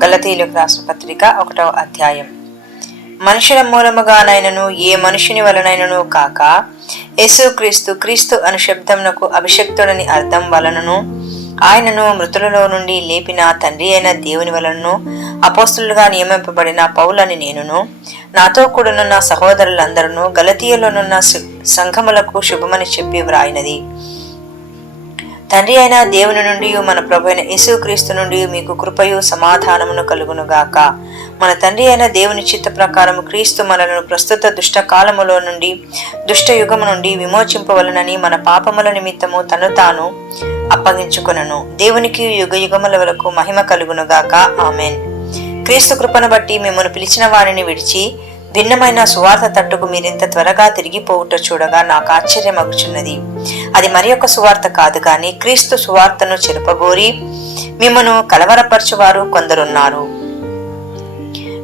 గలతీయులకు రాసిన పత్రిక 1వ అధ్యాయం. మనుషుల మూలముగానైనను ఏ మనుషుని వలనైనను కాక యేసుక్రీస్తు క్రీస్తు అను శబ్దమునకు అభిషక్తుడని అర్థం వలనను ఆయనను మృతులలో నుండి లేపిన తండ్రి అయిన దేవుని వలనను అపోస్తులుగా నియమింపబడిన పౌలని నేనును నాతో కూడనున్న సహోదరులందరూ గలతీయులోనున్న సంఘములకు శుభమని చెప్పి వ్రాయినది. తండ్రి అయిన దేవుని నుండి మన ప్రభు అయిన యేసుక్రీస్తు నుండి మీకు కృపయు సమాధానమును కలుగునుగాక. మన తండ్రి అయిన దేవుని చిత్త ప్రకారము క్రీస్తు మనలను ప్రస్తుత దుష్ట కాలములో నుండి దుష్ట యుగము నుండి విమోచింపవలనని మన పాపముల నిమిత్తము తను తాను అప్పగించుకొనెను. దేవునికి యుగ యుగముల వరకు మహిమ కలుగునుగాక. ఆమెన్. క్రీస్తు కృపను బట్టి మిమ్మల్ని పిలిచిన వారిని విడిచి భిన్నమైన సువార్త తట్టుకు మీరింత త్వరగా తిరిగిపోవుట చూడగా నాకు ఆశ్చర్యమగుచున్నది. అది మరి ఒక సువార్త కాదు గాని క్రీస్తు సువార్తను చెరపగోరి మిమ్మను కలవరపరచువారు కొందరున్నారు.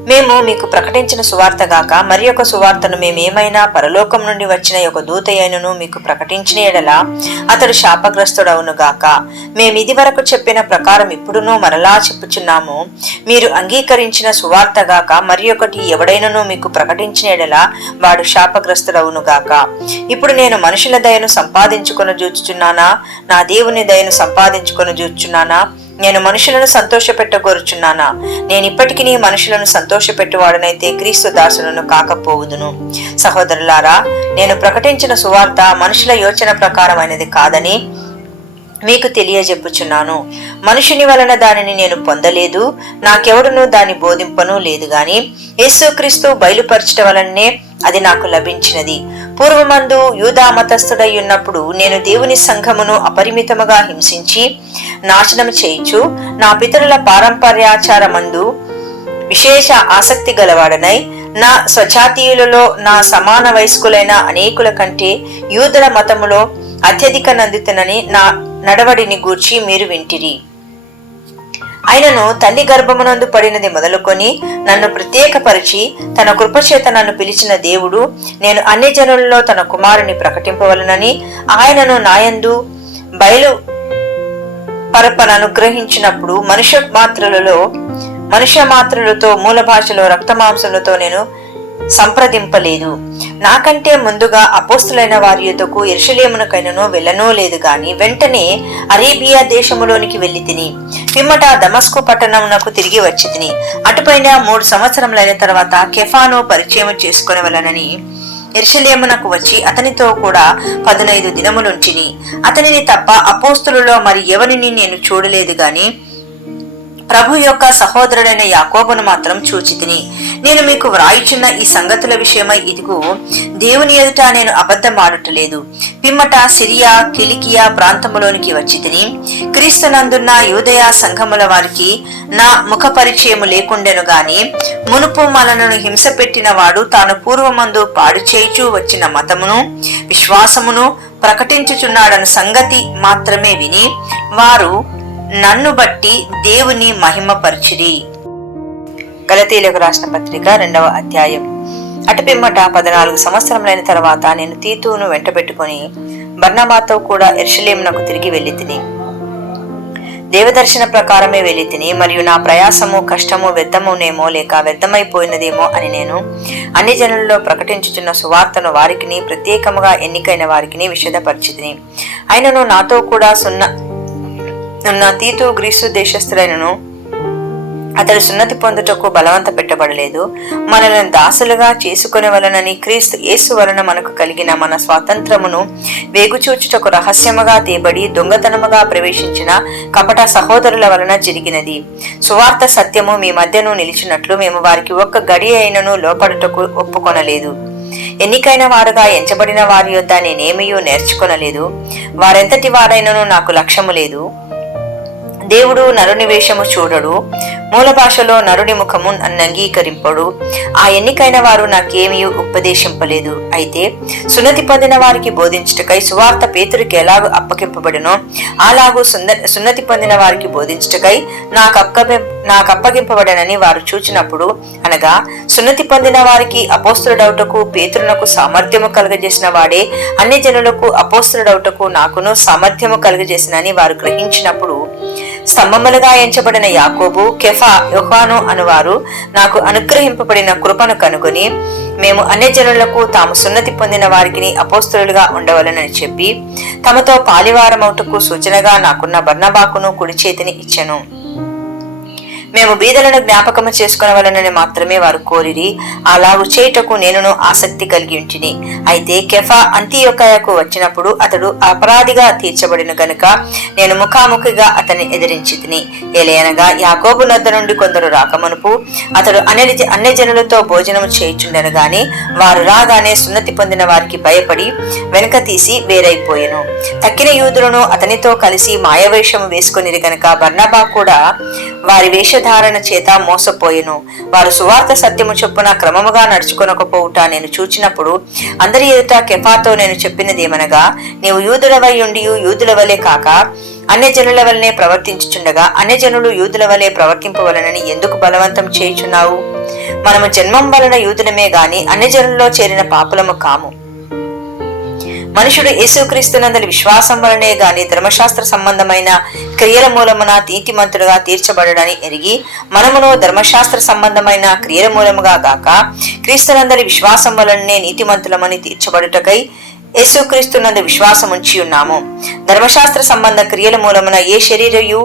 మేము మీకు ప్రకటించిన సువార్త గాక మరి ఒక సువార్తను మేమేమైనా పరలోకం నుండి వచ్చిన ఒక దూత అయినను మీకు ప్రకటించిన ఎడల అతడు శాపగ్రస్తుడవును గాక. మేమిది వరకు చెప్పిన ప్రకారం ఇప్పుడునూ మరలా చెప్పుచున్నాము. మీరు అంగీకరించిన సువార్త గాక మరి ఒకటి ఎవడైనను మీకు ప్రకటించిన ఎడల వాడు శాపగ్రస్తుడవును గాక. ఇప్పుడు నేను మనుషుల దయను సంపాదించుకొని చూచుచున్నానా, నా దేవుని దయను సంపాదించుకొని చూచుచున్నానా? నేను మనుషులను సంతోషపెట్టగోరుచున్నానా? నేను ఇప్పటికీ మనుషులను సంతోషపెట్టువాడనైతే క్రీస్తు దాసులను కాకపోవుదును. సహోదరులారా, నేను ప్రకటించిన సువార్త మనుషుల యోచన ప్రకారమైనది కాదని మీకు తెలియజెప్పుచున్నాను. మనుషుని వలన దానిని నేను పొందలేదు, నాకెవడును దాని బోధింపను లేదు గాని యేసుక్రీస్తు బయలుపరచట వలనే అది నాకు లభించినది. పూర్వమందు యూదా మతస్థుడై ఉన్నప్పుడు నేను దేవుని సంఘమును అపరిమితముగా హింసించి నాశనం చేయుచు నా పితరుల పారంపర్యాచారమందు విశేష ఆసక్తి గలవాడనై నా స్వజాతీయులలో నా సమాన వయస్కులైన అనేకుల కంటే యూదుల మతములో అత్యధిక నందితనని నా నడవడిని గూర్చి మీరు వింటిరి. ఆయనను తల్లి గర్భమునందు పడినది మొదలుకొని నన్ను ప్రత్యేకపరిచి తన కృపచేత నన్ను పిలిచిన దేవుడు నేను అన్ని జనులలో తన కుమారుని ప్రకటింపవలనని ఆయనను నాయందు బయలు పరపననుగ్రహించినప్పుడు మనుష్య మాత్రలతో మూల భాషలో రక్తమాంసములతో నేను సంప్రదింపలేదు. నాకంటే ముందుగా అపోస్తులైన వారి యొద్దకు యెరూషలేమునకైనను వెళ్ళనూ లేదు గాని వెంటనే అరేబియా దేశములోనికి వెళ్ళి తిని పిమ్మట దమస్కు పట్టణమునకు తిరిగి వచ్చి తిని అటుపైన 3 సంవత్సరములైన తర్వాత కెఫాను పరిచయం చేసుకొనవలనని యెరూషలేమునకు వచ్చి అతనితో కూడా 15 దినములుంచిని. అతనిని తప్ప అపోస్తులలో మరి ఎవరిని నేను చూడలేదు గాని ప్రభు యొక్క సహోదరుడైన యాకోబును మాత్రం చూచితిని. నేను మీకు వ్రాయిచున్న ఈ సంగతుల విషయమై ఇదిగో దేవుని ఎదుట నేను అబద్ధమాడుటలేదు. పిమ్మట సిరియా కిలికియా ప్రాంతములోనికి వచ్చి తిని క్రీస్తునందున్న యూదయ సంఘముల వారికి నా ముఖ పరిచయము లేకుండెను గాని మునుపు మనలను హింస పెట్టిన వాడు తాను పూర్వమందు పాడు చేయుచూ వచ్చిన మతమును విశ్వాసమును ప్రకటించుచున్నాడన్న సంగతి మాత్రమే విని వారు నన్ను బట్టి దేవుని మహిమపరచిరి. గలతీయులకు రాసిన పత్రిక 2వ అధ్యాయం. అటు పిమ్మట 14 సంవత్సరములైన తర్వాత నేను తీతును వెంటబెట్టుకుని బర్నబాతో కూడా యెరూషలేమునకు తిరిగి వెళ్ళి తిని దేవదర్శన ప్రకారమే వెళ్ళి తిని మరియు నా ప్రయాసము కష్టము వ్యర్థమునేమో లేక వ్యర్థమైపోయినదేమో అని నేను అన్ని జనులలో ప్రకటించుచున్న సువార్తను వారికిని ప్రత్యేకముగా ఎన్నికైన వారికిని విషదపరిచితిని. ఆయనను నాతో కూడా ఉన్న తీతు గ్రీసు దేశస్థులైనను అతడు సున్నతి పొందుటకు బలవంత పెట్టబడలేదు. మనలను దాసులుగా చేసుకునే వలనని క్రీస్తు యేసు వలన మనకు కలిగిన మన స్వాతంత్రమును వేగుచూచుటకు రహస్యముగా తేబడి దొంగతనముగా ప్రవేశించిన కపట సహోదరుల వలన జరిగినది. సువార్త సత్యము మీ మధ్యను నిలిచినట్లు మేము వారికి ఒక్క గడి అయినను లోపడుటకు ఒప్పుకొనలేదు. ఎన్నికైన వారుగా ఎంచబడిన వారి యొద్ద నేనేమయూ నేర్చుకొనలేదు. వారెంతటి వారైనను నాకు లక్ష్యము లేదు. దేవుడు నరుని వేషము చూడడు, మూల భాషలో నరుని ముఖము అంగీకరింపడు. ఆ ఎన్నికైన వారు నాకేమీ ఉపదేశింపలేదు. అయితే సున్నతి పొందిన వారికి బోధించుటకై సువార్త పేతురికి ఎలాగూ అప్పగింపబడినో అలాగూ సున్నతి పొందిన వారికి బోధించుటకై నాకు అప్పగింపబడనని వారు చూచినప్పుడు, అనగా సున్నతి పొందిన వారికి అపోస్తులుడవుటకు పేతురునకు సామర్థ్యము కలుగజేసిన వాడే అన్ని జనులకు అపోస్తులుడవుటకు నాకును సామర్థ్యము కలుగజేసినని వారు గ్రహించినప్పుడు స్తంభములుగా ఎంచబడిన యాకోబు, కెఫా, యోహాను అనువారు నాకు అనుగ్రహింపబడిన కృపను కనుగొని మేము అన్యజనులకు తాము సున్నతి పొందిన వారికి అపోస్తలులుగా ఉండవలనని చెప్పి తమతో పాలివారమౌటకు సూచనగా నాకున్న బర్నబాకును కుడి చేతిని ఇచ్చెను. మేము బీదలను జ్ఞాపకము చేసుకొనవలనని మాత్రమే వారు కోరిరి. అలాగు చేయుటకు నేనును ఆసక్తి కలిగి ఉంటిని. అయితే కెఫా అంతియోకయకు వచ్చినప్పుడు అతడు అపరాధిగా తీర్చబడిన గనుక నేను ముఖాముఖిగా అతన్ని ఎదిరించితిని. ఏలయనగా యాకోబు నద్ద నుండి కొందరు రాకమునుపు అతడు అన్యజనులతో భోజనము చేయుచుండెను గాని వారు రాగానే సున్నతి పొందిన వారికి భయపడి వెనుక తీసి వేరైపోయెను. తక్కిన యూదులను అతనితో కలిసి మాయవేషము వేసుకొనిరి గనుక బర్నబా కూడా వారి వేషధారణ చేత మోసపోయెను. వారు సువార్త సత్యము చొప్పున క్రమముగా నడుచుకొనకపోవుట నేను చూచినప్పుడు అందరి ఎదుట కెఫాతో నేను చెప్పినదేమనగా, నీవు యూదులవై ఉండి యూదుల వలె కాక అన్యజనుల వలనే ప్రవర్తించుచుండగా అన్యజనులు యూదుల వలె ప్రవర్తింపవలనని ఎందుకు బలవంతం చేయుచున్నావు? మనము జన్మం వలన యూదులమే గాని అన్యజనుల్లో చేరిన పాపులము కాము. మనుషుడు యేసుక్రీస్తునందలి విశ్వాసం వలనే గాని ధర్మశాస్త్ర సంబంధమైన క్రియల మూలమున నీతిమంతుడుగా తీర్చబడని ఎరిగి మనమును ధర్మశాస్త్ర సంబంధమైన క్రియల మూలముగా గాక క్రీస్తునందలి విశ్వాసం వలనే నీతిమంతులమని తీర్చబడుటకై యేసుక్రీస్తునందు విశ్వాసం ఉంచి ఉన్నాము. ధర్మశాస్త్ర సంబంధ క్రియల మూలమున ఏ శరీరయు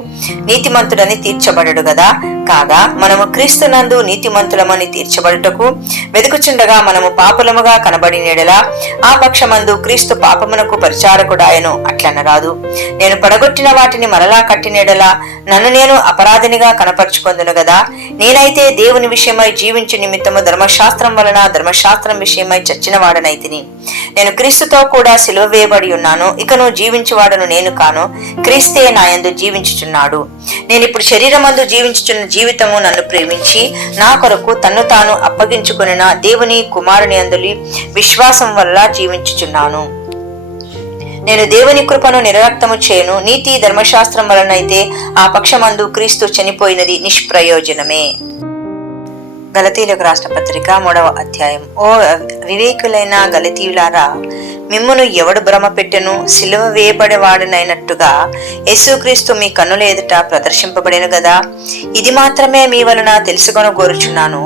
నీతిమంతుడని తీర్చబడడు గదా. కాగా మనము క్రీస్తునందు నీతిమంతులమని తీర్చబడుటకు వెతుకుచుండగా మనము పాపులముగా కనబడినెడలా ఆ పక్షమందు క్రీస్తు పాపమునకు పరిచారకుడాయను అట్లనరాదు. నేను పడగొట్టిన వాటిని మరలా కట్టినెడలా నన్ను నేను అపరాధినిగా కనపరుచుకొందును గదా. నేనైతే దేవుని విషయమై జీవించు నిమిత్తము ధర్మశాస్త్రం వలన ధర్మశాస్త్రం విషయమై చచ్చిన వాడనైతిని. నేను క్రీస్తుతో కూడా సిలువ వేయబడి ఉన్నాను. ఇకను జీవించువాడను నేను కాను, క్రీస్తే నాయందు జీవించుచున్నాడు. నేనిప్పుడు శరీరమందు జీవించుచున్న జీవితము నన్ను ప్రేమించి నా కొరకు తన్ను తాను అప్పగించుకొనిన దేవుని కుమారుని అందులి విశ్వాసం వల్ల జీవించుచున్నాను. నేను దేవుని కృపను నిరక్తము చేయను. నీతి ధర్మశాస్త్రం వలనైతే ఆ పక్షమందు క్రీస్తు చనిపోయినది నిష్ప్రయోజనమే. గలతీయులకు రాష్ట్ర పత్రిక 3వ అధ్యాయం. ఓ వివేకులైన గలతీయులారా, మిమ్మును ఎవడు భ్రమ పెట్టెను? సిలువ వేయబడేవాడునైనట్టుగా యేసుక్రీస్తు మీ కన్నుల ఎదుట ప్రదర్శింపబడెను గదా. ఇది మాత్రమే మీ వలన తెలుసుకొనగోరుచున్నాను.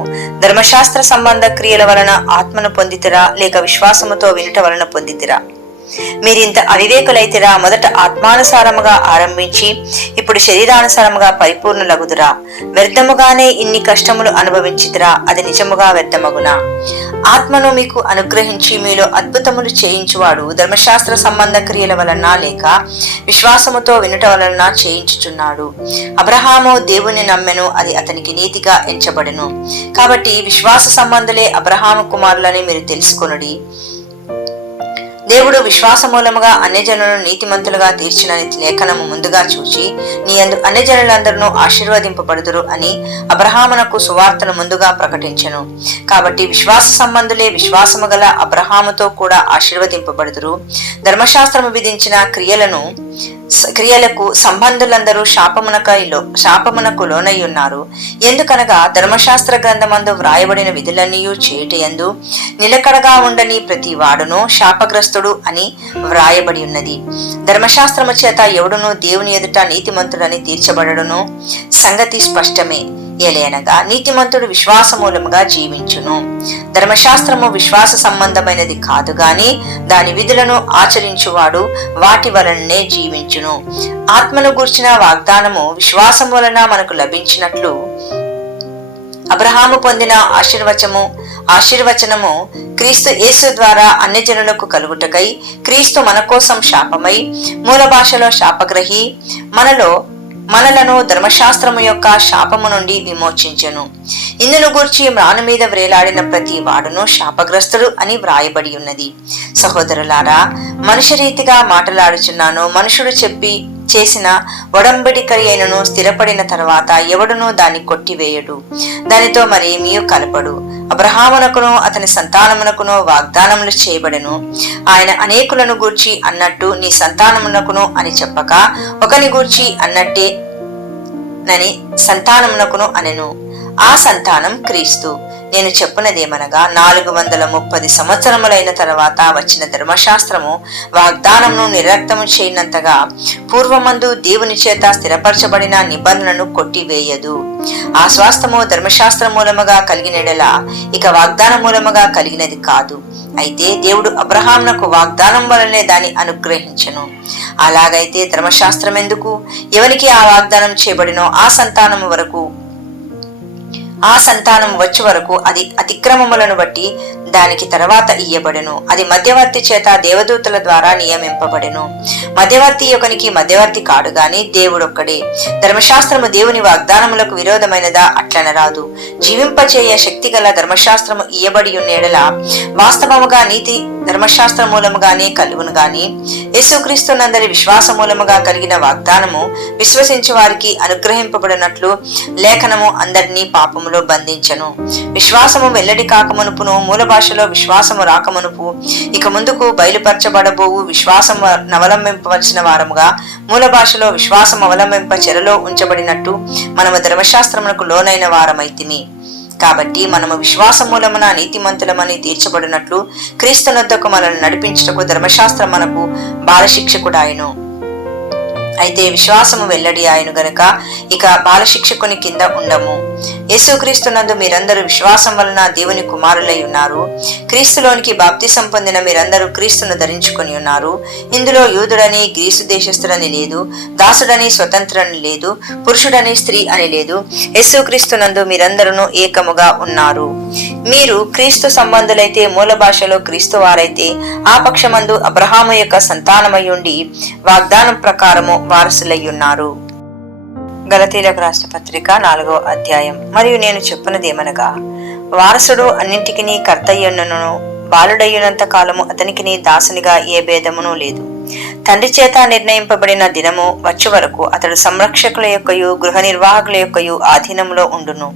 ధర్మశాస్త్ర సంబంధ క్రియల వలన ఆత్మను పొందితిరా, లేక విశ్వాసముతో వినుట వలన పొందితిరా? మీరింత అవివేకులైతిరా. మొదట ఆత్మానుసారముగా ఆరంభించి ఇప్పుడు శరీరానుసారముగా పరిపూర్ణులగుదురా? వ్యర్థముగానే ఇన్ని కష్టములు అనుభవించితిరా, అది నిజముగా వ్యర్థమగునా? ఆత్మను మీకు అనుగ్రహించి మీలో అద్భుతములు చేయించువాడు ధర్మశాస్త్ర సంబంధ క్రియల వలన లేక విశ్వాసముతో వినుట వలన చేయించుచున్నాడు. అబ్రహాము దేవుని నమ్మెను, అది అతనికి నీతిగా ఎంచబడెను. కాబట్టి విశ్వాస సంబంధులే అబ్రహాము కుమారులని మీరు తెలుసుకొనుడి. దేవుడు విశ్వాసమూలముగా అన్యజనులను నీతిమంతులుగా తీర్చినని లేఖనము ముందుగా చూచి నీ యందు అన్యజనులందరూ ఆశీర్వదింపబడుదురు అని అబ్రహామునకు సువార్తను ముందుగా ప్రకటించెను. కాబట్టి విశ్వాస సంబంధులే విశ్వాసము గల అబ్రహాముతో కూడా ఆశీర్వదింపబడుదురు. ధర్మశాస్త్రము విధించిన క్రియలకు సంబంధులందరూ శాపమునకు లోనై ఉన్నారు. ఎందుకనగా ధర్మశాస్త్ర గ్రంథమందు వ్రాయబడిన విధులన్నీ చేయుటయందు నిలకడగా ఉండని ప్రతి వాడును శాపగ్రస్తుడు అని వ్రాయబడి ఉన్నది. ధర్మశాస్త్రము చేత ఎవడును దేవుని ఎదుట నీతిమంతుడని తీర్చబడడును సంగతి స్పష్టమే. ఏలయనగా నీతిమంతుడు విశ్వాసమూలముగా జీవించును. ధర్మశాస్త్రము విశ్వాస సంబంధమైనది కాదు గాని దాని విధులను ఆచరించువాడు వాటి వలననే జీవించును. ఆత్మను గూర్చిన వాగ్దానము విశ్వాసం వలన మనకు లభించినట్లు అబ్రహాము పొందిన ఆశీర్వచనము క్రీస్తు యేసు ద్వారా అన్యజనులకు కలుగుటకై క్రీస్తు మన కోసం శాపమై మూల భాషలో శాపగ్రహి మనలను ధర్మశాస్త్రము యొక్క శాపము నుండి విమోచించెను. ఇందును గూర్చి మ్రాను మీద వ్రేలాడిన ప్రతి వాడును శాపగ్రస్తుడు అని వ్రాయబడి ఉన్నది. సహోదరులారా, మనుష్య రీతిగా మాటలాడుచున్నాను. మనుషుడు చేసిన ఒడంబడికరి అయినను స్థిరపడిన తర్వాత ఎవడునూ దాన్ని కొట్టివేయడు, దానితో మరేమీ కలపడు. అబ్రహామునకును అతని సంతానమునకును వాగ్దానములు చేయబడెను. ఆయన అనేకులను గూర్చి అన్నట్టు నీ సంతానమునకును అని చెప్పక ఒకని గూర్చి అన్నట్టే నని సంతానమునకును అనెను. ఆ సంతానం క్రీస్తు. నేను చెప్పునదేమనగా 430 సంవత్సరములైన తర్వాత వచ్చిన ధర్మశాస్త్రము వాగ్దానమును నిరర్థము చేయనంతగా పూర్వమందు దేవుని చేత స్థిరపరచబడిన నిబంధనను కొట్టివేయదు. ఆ స్వాస్థము ధర్మశాస్త్ర మూలముగా కలిగినడలా ఇక వాగ్దాన మూలముగా కలిగినది కాదు. అయితే దేవుడు అబ్రహామునకు వాగ్దానం వలనే దాన్ని అనుగ్రహించెను. అలాగైతే ధర్మశాస్త్రం ఎందుకు? ఎవనికి ఆ వాగ్దానం చేయబడినో ఆ సంతానం వచ్చే వరకు అది అతిక్రమములను బట్టి దానికి తర్వాత ఇయ్యబడెను. అది మధ్యవర్తి చేత దేవదూతల ద్వారా నియమింపబడెను. మధ్యవర్తి ఒకనికి మధ్యవర్తి కాడు గాని దేవుడొక్కడే. ధర్మశాస్త్రము దేవుని వాగ్దానములకు విరోధమైనదా? అట్లనరాదు. జీవింపచేయ శక్తి గల ధర్మశాస్త్రము ఇయ్యబడి ఉన్నేడల వాస్తవముగా నీతి ధర్మశాస్త్ర మూలముగానే కలుగును గాని యేసుక్రీస్తునందరి విశ్వాస మూలముగా కలిగిన వాగ్దానము విశ్వసించు వారికి అనుగ్రహింపబడినట్లు లేఖనము అందరినీ పాపములో బంధించను. విశ్వాసము వెల్లడి కాకమునుపును మూల భాషలో విశ్వాసము రాకమునుపు ఇక ముందుకు బయలుపరచబడబోవు విశ్వాసము అవలంబింపవలసిన వారముగా మూల భాషలో విశ్వాసం అవలంబింప చెరలో ఉంచబడినట్టు మనము ధర్మశాస్త్రమునకు లోనైన వారమైతిమి. కాబట్టి మనము విశ్వాస మూలమున నీతిమంతులమని తీర్చబడినట్లు క్రీస్తునొద్దకు మనల్ని నడిపించుటకు ధర్మశాస్త్రం మనకు బాలశిక్షకుడాయను. అయితే విశ్వాసము వెల్లడి ఆయను గనుక ఇక బాలశిక్షకుని కింద ఉండము. యేసుక్రీస్తునందు మీరందరూ విశ్వాసం వలన దేవుని కుమారులై ఉన్నారు. క్రీస్తులోనికి బాప్తిసం పొందిన మీరందరూ క్రీస్తును ధరించుకొని ఉన్నారు. ఇందులో యూదుడని గ్రీసు దేశస్థుడని లేదు, దాసుడని స్వతంత్రుడని లేదు, పురుషుడని స్త్రీ అని లేదు. యేసుక్రీస్తునందు మీరందరూ ఏకముగా ఉన్నారు. మీరు క్రీస్తు సంబంధులైతే మూల భాషలో క్రీస్తు వారైతే ఆ పక్షమందు అబ్రహాము యొక్క సంతానమయ్యుండి వాగ్దానం ప్రకారము వారసులయ్యున్నారు. గలతీలకు రాసిన పత్రిక 4వ అధ్యాయం. మరియు నేను చెప్పునదేమనగా వారసుడు అన్నింటికి కర్తయ్యున్నను బాలుడయ్యునంత కాలము అతనికి దాసునిగా ఏ భేదమును లేదు. తండ్రి చేత నిర్ణయింపబడిన దినము వచ్చే వరకు అతడు సంరక్షకుల యొక్కయు గృహ నిర్వాహకుల యొక్కయు ఆధీనంలో ఉండును.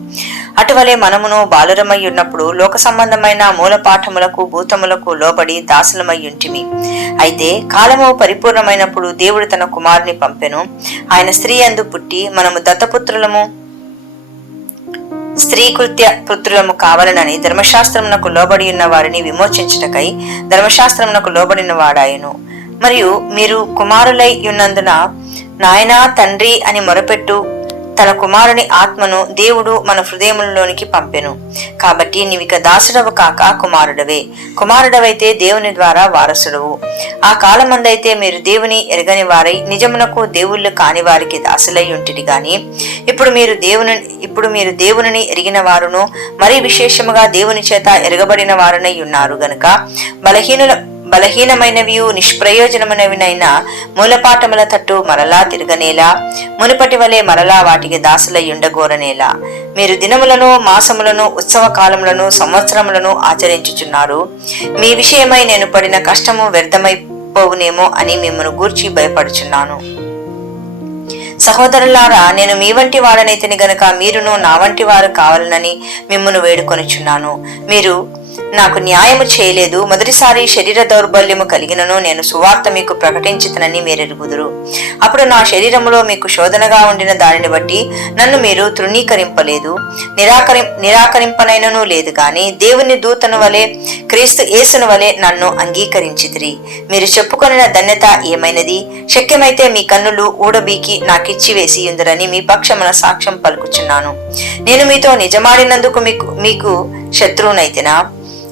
అటువలే మనమును బాలురమై ఉన్నప్పుడు లోక సంబంధమైన మూల పాఠములకు భూతములకు లోబడి దాసులమయ్యుంటిమి. అయితే కాలము పరిపూర్ణమైనప్పుడు దేవుడు తన కుమారుని పంపెను. ఆయన స్త్రీ యందు పుట్టి మనము దత్తపుత్రులము స్త్రీకృత్య పుత్రులము కావాలనని ధర్మశాస్త్రమునకు లోబడి ఉన్న వారిని విమోచించుటకై ధర్మశాస్త్రమునకు లోబడిన వాడాయను. మరియు మీరు కుమారులై ఉన్నందున నాయనా తండ్రి అని మొరపెట్టు తన కుమారుని ఆత్మను దేవుడు మన హృదయములలోనికి పంపెను. కాబట్టి నీవిక దాసుడవు కాక కుమారుడవే, కుమారుడవైతే దేవుని ద్వారా వారసుడవు. ఆ కాలమందైతే మీరు దేవుని ఎరగని వారై నిజమునకు దేవుళ్ళు కాని వారికి దాసులై ఉంటిరి గాని ఇప్పుడు మీరు దేవుని ఎరిగిన వారును మరీ విశేషముగా దేవుని చేత ఎరగబడిన వారునై ఉన్నారు గనుక బలహీనమైనవియు నిష్ప్రయోజనమైనవినైనా మూలపాఠముల తట్టు మరలా తిరగనేలా మునుపటి వలె మరలా వాటికి దాసులై ఉండగోరనేలా మీరు దినములను మాసములను ఉత్సవ కాలములను సంవత్సరములను ఆచరించుచున్నారు. మీ విషయమై నేను పడిన కష్టము వ్యర్థమైపోవునేమో అని మిమ్మల్ని గూర్చి భయపడుచున్నాను. సహోదరులారా, నేను మీ వంటి వాడనైతిని గనుక మీరును నా వంటి వారు కావాలనని మిమ్మును వేడుకొనుచున్నాను. మీరు నాకు న్యాయము చేయలేదు. మొదటిసారి శరీర దౌర్బల్యము కలిగినను నేను సువార్త మీకు ప్రకటించుతనని మీరెరుగుదురు. అప్పుడు నా శరీరములో మీకు శోధనగా ఉండిన దానిని బట్టి నన్ను మీరు తృణీకరింపలేదు, నిరాకరింపనైనను లేదు గాని దేవుని దూతను వలె క్రీస్తు యేసును వలె నన్ను అంగీకరించితిరి. మీరు చెప్పుకొనిన ధన్యత ఏమైనది? శక్యమైతే మీ కన్నులు ఊడబీకి నాకిచ్చి వేసి ఉందరని మీ పక్షమున సాక్ష్యం పలుకుచున్నాను. నేను మీతో నిజమాడినందుకు మీకు శత్రువునైతినా?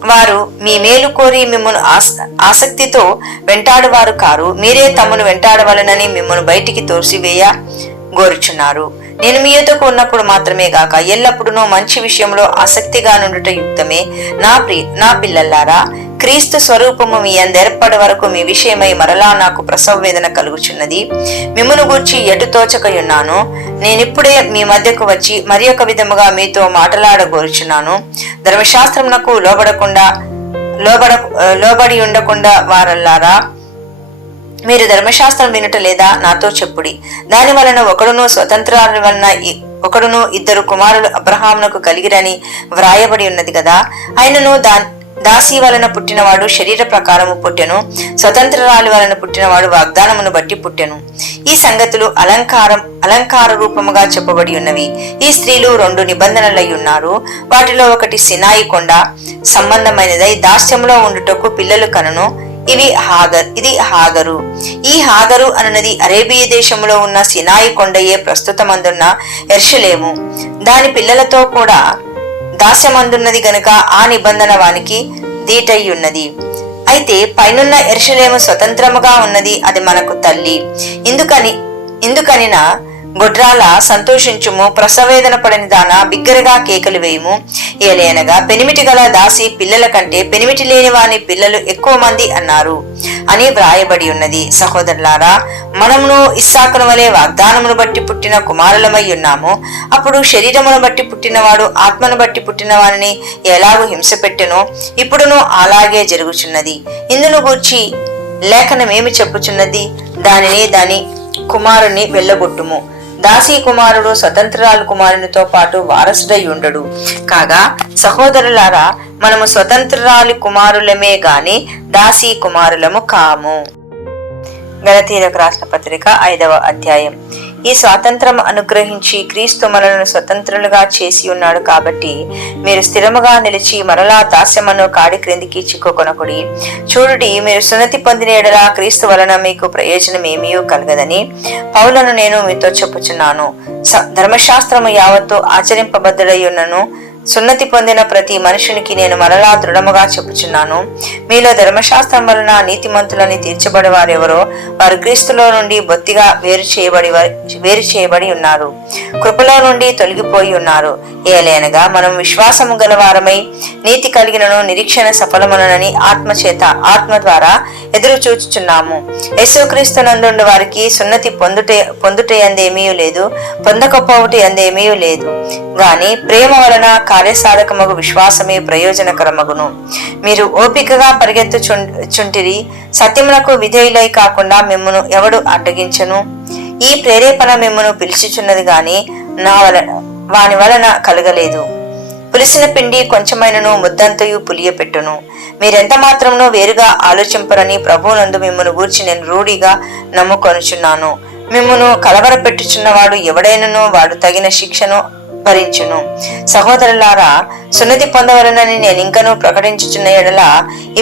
వారు మీ మేలు కోరి మిమ్మల్ని ఆసక్తితో వెంటాడువారు కారు, మీరే తమను వెంటాడవలనని మిమ్మల్ని బయటికి తోసివేయ గోరుచున్నారు. నేను మీ యొద్దకు ఉన్నప్పుడు మాత్రమే గాక ఎల్లప్పుడూ మంచి విషయంలో ఆసక్తిగా నుండుట యుక్తమే. నా పిల్లలారా, క్రీస్తు స్వరూపము మీ అందెర్పడి వరకు మీ విషయమై మరలా నాకు ప్రసవ వేదన కలుగుచున్నది. మిమ్మును గూర్చి ఎటు తోచకయున్నాను. నేనిప్పుడే మీ మధ్యకు వచ్చి మరి ఒక విధముగా మీతో మాట్లాడగోరుచున్నాను. ధర్మశాస్త్రమునకు లోబడి ఉండకుండా వారల్లారా, మీరు ధర్మశాస్త్రం వినుట లేదా? నాతో చెప్పుడి. దాని వలన ఒకడును స్వతంత్రాల వలన ఒకడును 2 కుమారులు అబ్రహామునకు కలిగిరని వ్రాయబడి ఉన్నది కదా. ఆయనను దాసి వలన పుట్టినవాడు శరీర ప్రకారము పుట్టెను, స్వతంత్రరాలి వలన పుట్టినవాడు వాగ్దానమును బట్టి పుట్టెను. ఈ సంగతులు అలంకార రూపముగా చెప్పబడి ఉన్నవి. ఈ స్త్రీలు 2 నిబంధనలై ఉన్నారు. వాటిలో ఒకటి సినాయి కొండ సంబంధమైనదై దాస్యంలో ఉండుటకు పిల్లలు కనును. ఇది హాగరు. ఈ హాగరు అనున్నది అరేబియా దేశంలో ఉన్న సినాయి కొండయే ప్రస్తుతమందున్న యెరూషలేము. దాని పిల్లలతో కూడా దాస్యమందున్నది గనుక ఆ నిబంధన వానికి దీటయ్యున్నది. అయితే పైనున్న యెరూషలేము స్వతంత్రముగా ఉన్నది, అది మనకు తల్లి. ఇందుకనిన గొడ్రాల సంతోషించుము, ప్రసవేదన పడని దానా బిగ్గరగా కేకలు వేయుము. ఏలైనగా పెనిమిటి గల దాసి పిల్లల కంటే పెనిమిటి లేని వాని పిల్లలు ఎక్కువ మంది అన్నారు అని వ్రాయబడి ఉన్నది. సహోదరులారా, మనమును ఇస్సాకును వలె వాగ్దానమును బట్టి పుట్టిన కుమారులమై ఉన్నాము. అప్పుడు శరీరమును బట్టి పుట్టినవాడు ఆత్మను బట్టి పుట్టిన వారిని ఎలాగూ హింస పెట్టెనో ఇప్పుడును అలాగే జరుగుచున్నది. ఇందును గూర్చి లేఖనమేమి చెప్పుచున్నది? దాని కుమారుని వెళ్ళగొట్టుము. దాసీ కుమారుడు స్వతంత్రాల కుమారునితో పాటు వారసుడై ఉండడు. కాగా సహోదరులారా, మనము స్వతంత్రాలి కుమారులమే గాని దాసీ కుమారులము కాము. గలతీయులకు రాసిన పత్రిక 5వ అధ్యాయం. ఈ స్వాతంత్రం అనుగ్రహించి క్రీస్తు మనలను స్వతంత్రులుగా చేసి ఉన్నాడు కాబట్టి మీరు స్థిరముగా నిలిచి మరలా దాస్యమను కాడి క్రిందికి చిక్కుకొనకుడి. చూడుడి, మీరు సున్నతి పొందిన ఎడల క్రీస్తు వలన మీకు ప్రయోజనం ఏమీ కలగదని పౌలను నేను మీతో చెప్పుచున్నాను. ధర్మశాస్త్రము యావత్తు ఆచరింపబద్ధుడై ఉన్నను సున్నతి పొందిన ప్రతి మనుషునికి నేను మరలా దృఢముగా చెప్పుచున్నాను, మీలో ధర్మశాస్త్రం వలన నీతిమంతులని తీర్చబడి వారెవరో వారు క్రీస్తులో నుండి బొత్తిగా వేరు చేయబడి ఉన్నారు, కృపలో నుండి తొలగిపోయి ఉన్నారు. ఏలైనగా మనం విశ్వాసము గలవారమై నీతి కలిగినను నిరీక్షణ సఫలమునని ఆత్మ ద్వారా ఎదురు చూచుచున్నాము. యేసుక్రీస్తు నందుండు వారికి సున్నతి పొందుటే అందేమీ లేదు, పొందకపోవుటి అందేమీ లేదు గాని ప్రేమ వలన కార్యసాధకమగు విశ్వాసమే ప్రయోజనకరమగును. మీరు ఓపికగా పరిగెత్తుచుంటిరి, సత్యమునకు విధేయులై కాకుండా మిమ్మును ఎవడు అడ్డగించను? ఈ ప్రేరేపణ మిమ్మును పిలిచిచున్నది గాని వాని వలన కలగలేదు. పులిసిన పిండి కొంచెమైనను ముద్దంతయు పులియపెట్టును. మీరెంత మాత్రమును వేరుగా ఆలోచింపరని ప్రభువునందు మిమ్మును గూర్చి నేను రూఢిగా నమ్ముకొనుచున్నాను. మిమ్మును కలవరపెట్టుచున్నవాడు ఎవడైనను వాడు తగిన శిక్షను భరించును. సహోదరులారా, సున్నతి పొందవలనని నేను ఇంకనూ ప్రకటించుచున్న ఎడల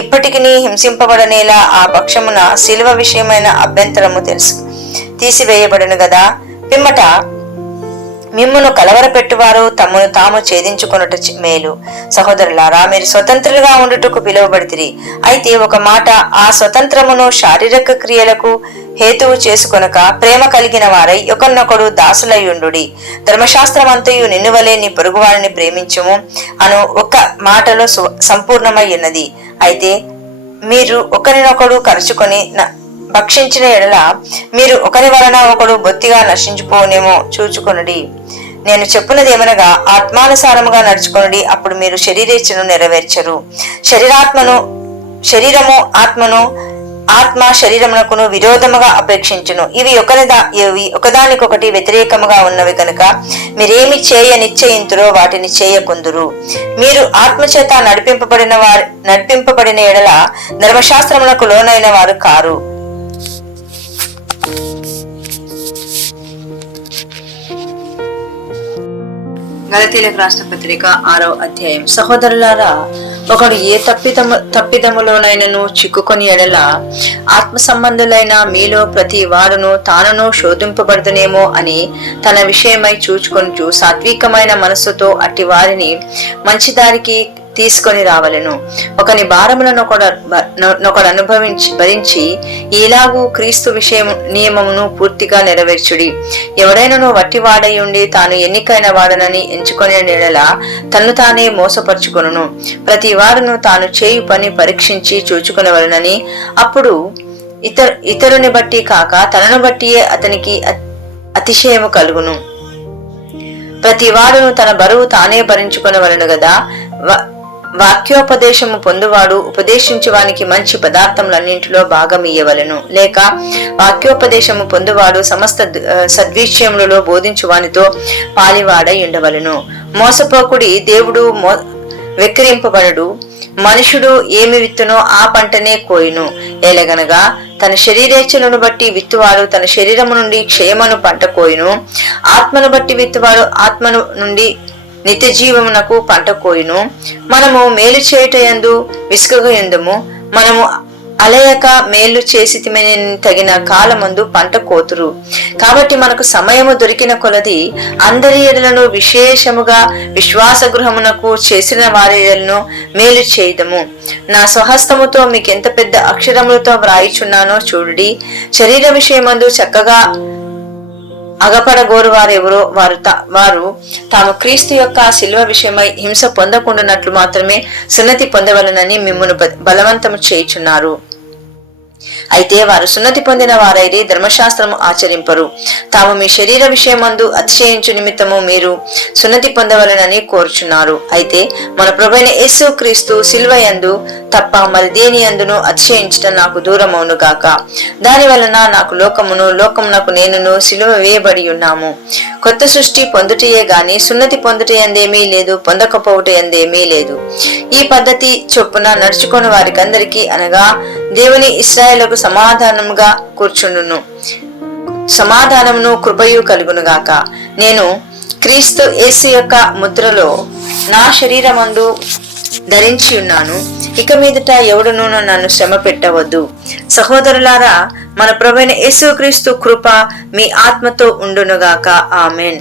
ఇప్పటికి హింసింపబడనేలా ఆ పక్షమున శిలువ విషయమైన అభ్యంతరము తీసివేయబడును గదా. పిమ్మట మిమ్మును కలవరపెట్టువారు తమను తాము ఛేదించుకొనుట మేలు. సహోదరులారా, మీరు స్వతంత్రులుగా ఉండుటకు పిలువబడితిరి. అయితే ఒక మాట, ఆ స్వతంత్రమును శారీరక క్రియలకు హేతువు చేసుకొనక ప్రేమ కలిగిన వారై ఒకరినొకడు దాసులయ్యుండుడి. ధర్మశాస్త్రమంతయు నిన్ను వలె నీ పొరుగువారిని ప్రేమించుము అను ఒక్క మాటలో సంపూర్ణమై ఉన్నది. అయితే మీరు ఒకరినొకడు కరుచుకొని భక్షించిన ఎడల మీరు ఒకరి వలన ఒకడు బొత్తిగా నశించిపోనేమో చూచుకొనుడి. నేను చెప్పున్నదేమనగా ఆత్మానుసారముగా నడుచుకొనుడి, అప్పుడు మీరు శరీరేచ్ఛను నెరవేర్చరు. శరీరము ఆత్మ శరీరమునకును విరోధముగా అపేక్షించును. ఇవి ఒకదానికొకటి వ్యతిరేకముగా ఉన్నవి కనుక మీరేమి చేయ నిశ్చయింతురో వాటిని చేయకుందురు. మీరు ఆత్మచేత నడిపింపబడిన ఎడల ధర్మశాస్త్రమునకు లోనైన వారు కారు. గలతీయులకు రాసిన పత్రిక 6వ అధ్యాయం. సహోదరులారా, ఒకడు ఏ తప్పిదములోనైనను చిక్కుకొని ఎడల ఆత్మ సంబంధులైన మీలో ప్రతి వాడును తానును శోధింపబడదునేమో అని తన విషయమై చూచుకొనుచు సాత్వికమైన మనస్సుతో అట్టి వారిని మంచి దారికి తీసుకొని రావలెను. ఒకని భారములను ఒకడు భరించి ఇలాగూ క్రీస్తు విషయం నియమమును పూర్తిగా నెరవేర్చుడి. ఎవడైనను వట్టివాడై ఉండి తాను ఎన్నికైన వాడనని ఎంచుకునే నెడల తన్ను తానే మోసపరుచుకొనును. ప్రతి వాడును తాను చేయు పని పరీక్షించి చూచుకునవలనని, అప్పుడు ఇతరుని బట్టి కాక తనను బట్టియే అతనికి అతిశయము కలుగును. ప్రతి వాడును తన బరువు తానే భరించుకొనవలెను గదా. వాక్యోపదేశము పొందువాడు ఉపదేశించువానికి మంచి పదార్థములన్నింటిలో భాగం ఇయ్యవలెను. లేక వాక్యోపదేశము పొందువాడు సమస్త సద్విషయములలో బోధించువానితో పాలివాడై ఉండవలెను. మోసపోకుడి, దేవుడు వెక్కిరింపబడడు. మనుషుడు ఏమి విత్తునో ఆ పంటనే కోయును. ఎలాగనగా తన శరీరేచ్ఛలను బట్టి విత్తువాడు తన శరీరము నుండి క్షయమను పంట కోయును, ఆత్మను బట్టి విత్తువాడు ఆత్మను నుండి నిత్య జీవమునకు పంట కోయును. మనము మేలు చేయుటయందు విసుగయందుము, మనము అలయక మేలు చేసి తగిన కాలమందు పంట కోతురు. కాబట్టి మనకు సమయము దొరికిన కొలది అందరి ఎడలను విశేషముగా విశ్వాస గృహమునకు చేసిన వారి ఎడలను మేలు చేయదము. నా స్వహస్తముతో మీకెంత పెద్ద అక్షరములతో వ్రాయిచున్నానో చూడుడి. శరీర విషయమందు చక్కగా అగపడగోరు వారెవరో వారు తాము క్రీస్తు యొక్క శిలువ విషయమై హింస పొందకుండానట్లు మాత్రమే సున్నతి పొందవలనని మిమ్మును బలవంతము చేయుచున్నారు. అయితే వారు సున్నతి పొందిన వారైరి ధర్మశాస్త్రము ఆచరింపరు. తాము మీ శరీర విషయమందు అతిశయించు నిమిత్తము మీరు సున్నతి పొందవలనని కోరుచున్నారు. అయితే మన ప్రభువైన యేసు క్రీస్తు శిలువయందు తప్ప మరి దేని యందును అతిశయించటం నాకు దూరమవును గాక. దాని వలన నాకు లోకమునకు నేనును సిలువ వేయబడి ఉన్నాము. కొత్త సృష్టి పొందుటయే గాని సున్నతి పొందుట ఎందేమీ లేదు, పొందకపోవుట ఎందేమీ లేదు. ఈ పద్ధతి చొప్పున నడుచుకుని వారికందరికీ అనగా దేవుని ఇశ్రాయేలుకు సమాధానముగా కూర్చుండును, సమాధానమును కృపయు కలుగునుగాక. నేను క్రీస్తు యేసు యొక్క ముద్రలో నా శరీరమందు ధరించి ఉన్నాను. ఇక మీదట ఎవడునూ నన్ను శ్రమ పెట్టవద్దు. సహోదరులారా, మన ప్రభువైన యేసు క్రీస్తు కృప మీ ఆత్మతో ఉండునుగాక. ఆమెన్.